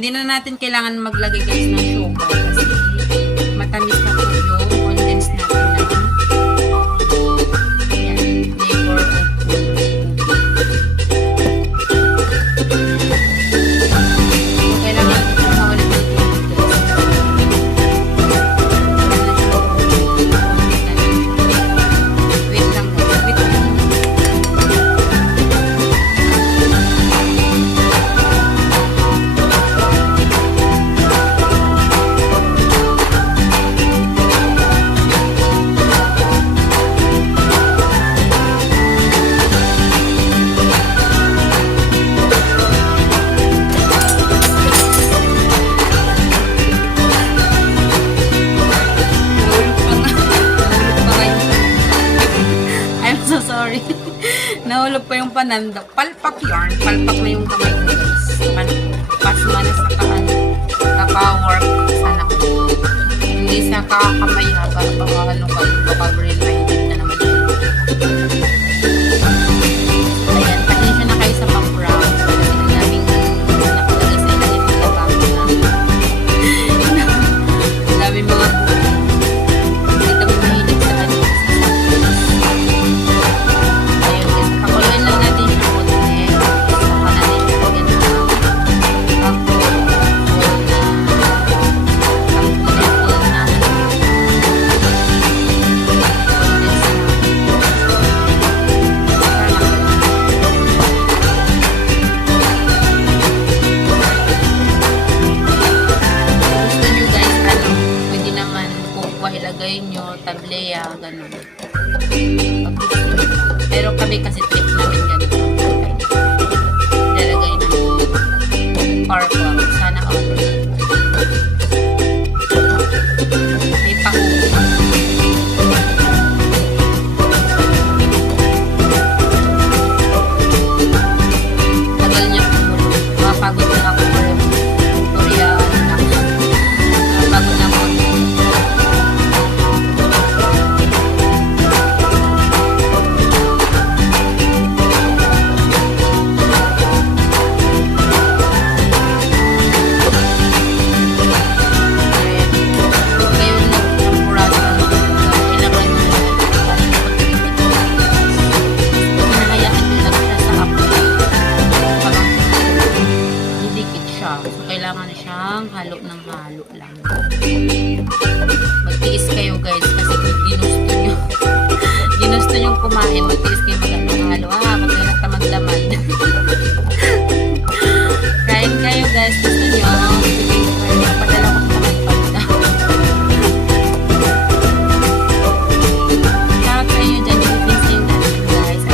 Hindi na natin kailangan maglagay guys ng sugar kasi matamis na po yung condensed natin na yan, flavor of sorry. Nahulog pa yung pananda. Palpak yarn. Palpak na yung kamay ko guys. Pasma na sa kaka-work sana ko. Hindi sa kakakamay ha. Para pangahalo kayo. Baka related na naman yun. Ayan. Pasensya na kayo sa background. Kasi ang daming nakalagay sa ilalim ng lababo na. Ang daming mga ilagay nyo, tableya, ganun. Pero kami kasi trip namin ganito. Ilalagay namin. Purple. Sana all. May pakuha. Tagal niya pumulo. Mapagod na ako. Tutorial na. Mapagod na ako. Kailangan siyang halo ng halo lang. Magtiis kayo guys kasi kung ginusto nyo kumain, magtiis kayo mag-halo. Magkailang tamad-damad. Kain kayo guys, gusto nyo. Padala ko sa tamad-pagda. Shout sa inyo dyan, i-please yung natin guys.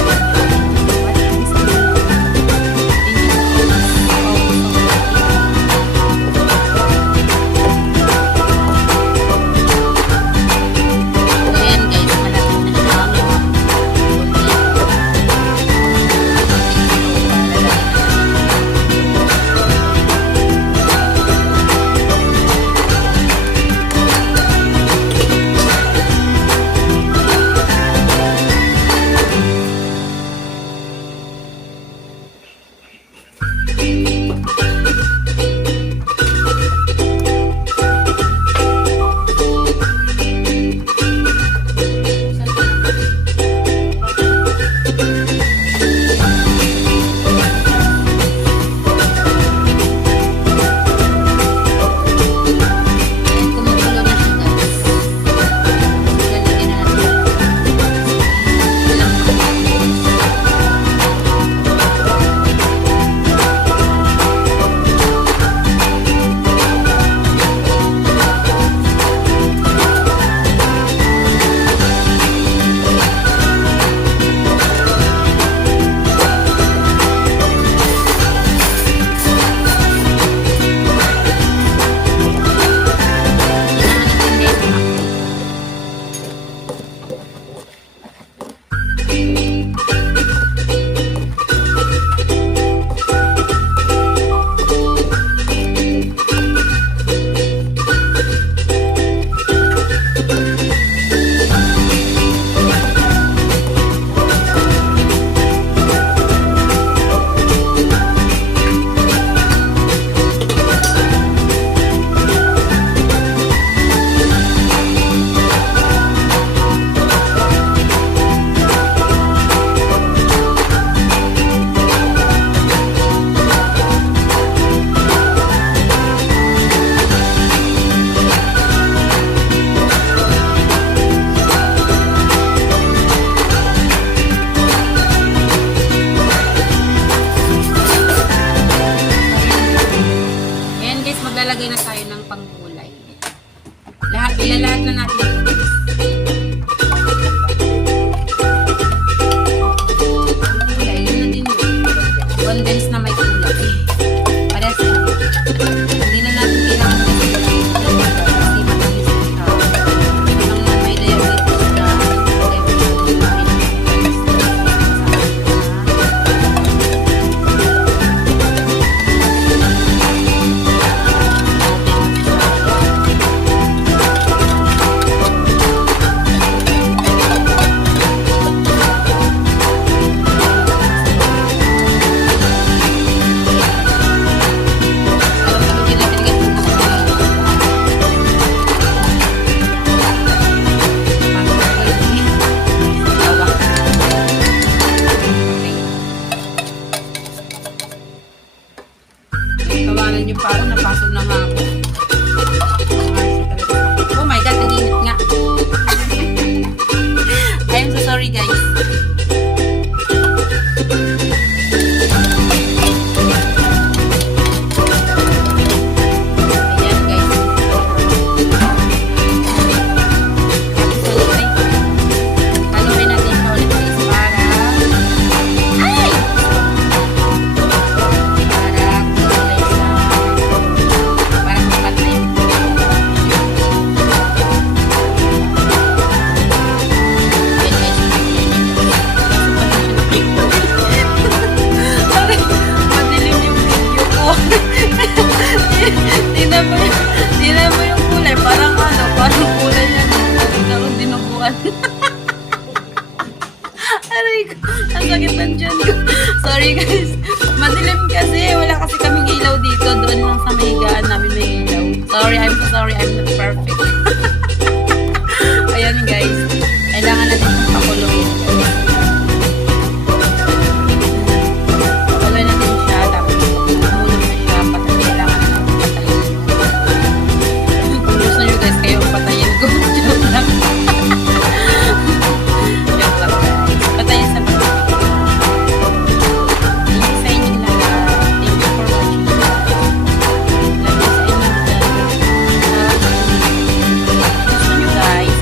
pa ako, napasok na nga ako. Oh my God, nag-init nga. I'm so sorry guys. Tingnan mo yung kulay. Parang ano, parang kulay yan. Parang dinuguan. Aray ko. Ang sakit ng tiyan ko. Sorry guys. Madilim kasi. Wala kasi kaming ilaw dito. Doon lang sa mahigaan namin may ilaw. Sorry, I'm so sorry. I'm not perfect. Ayan guys. Kailangan natin itong pakulungin. Pakuloy natin siya. Tapos tumulong na siya. Kailangan natin patayin. Kung gusto nyo guys, kayo ang patayin ko. Joke lang. Joke lang guys. Patayin sa mga. Thank you sa inyo lahat. Thank you for watching. Love you sa inyo lahat. Gusto nyo guys.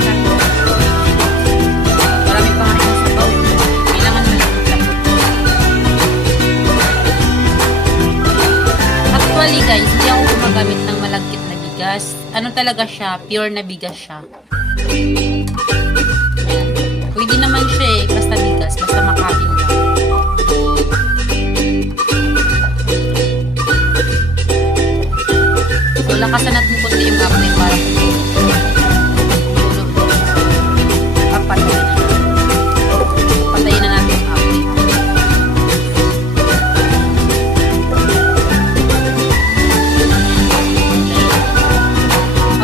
Marami pa nga sa sabaw. Kailangan malapot-lapot. Actually guys, hindi ako gumagamit ng malagkit na bigas. Ano talaga siya? Pure na bigas siya. Ayan. Pwede naman siya eh. Basta bigas. Basta makain lang. So, lakasan natin kunti yung apoy para papatayin na. Patayin na natin yung apoy.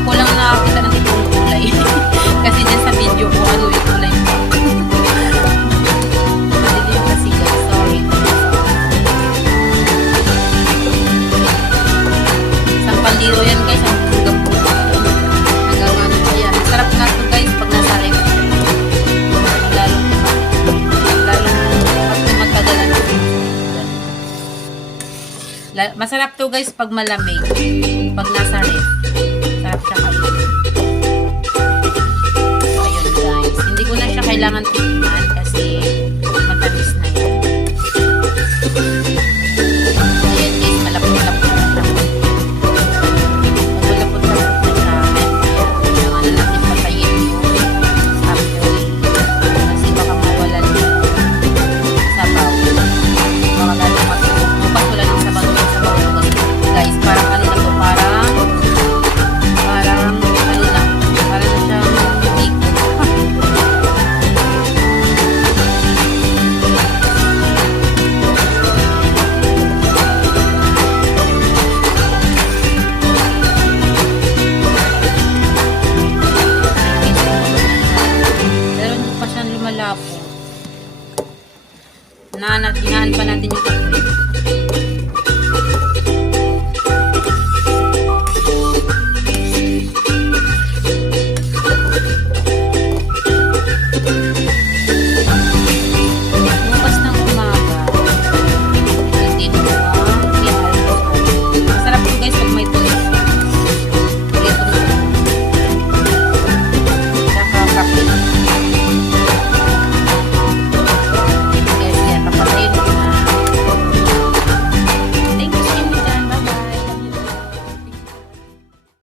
Ako lang nakakita ng itong kulay. Kasi dyan sa video ko, ano yung kulay ko. Madilim kasi guys. Sorry. Isang pandiro yan guys. Ang hanggang po. Hanggang ano pa yan. Sarap nga ito guys pag nasa ref. Lalong pag tumatagalan. Masarap to guys pag malamig. Pag nasa ref. Sarap siya kayo. So, ayun guys. Hindi ko na siya kailangan tikman kasi matamis na yan. So, ayan guys. Malapot-lapot na siya. Pag malapot-lapot na siya, kailangan na natin patayin yung after. Kasi baka mawalan yung sabaw. Baka lalo matulog. Bukas wala ng sabaw yung sabaw. Guys, parang ano na to, parang ano lang, parang na siyang biko. Pero hindi pa siya lumalapo. Hinaan pa natin yung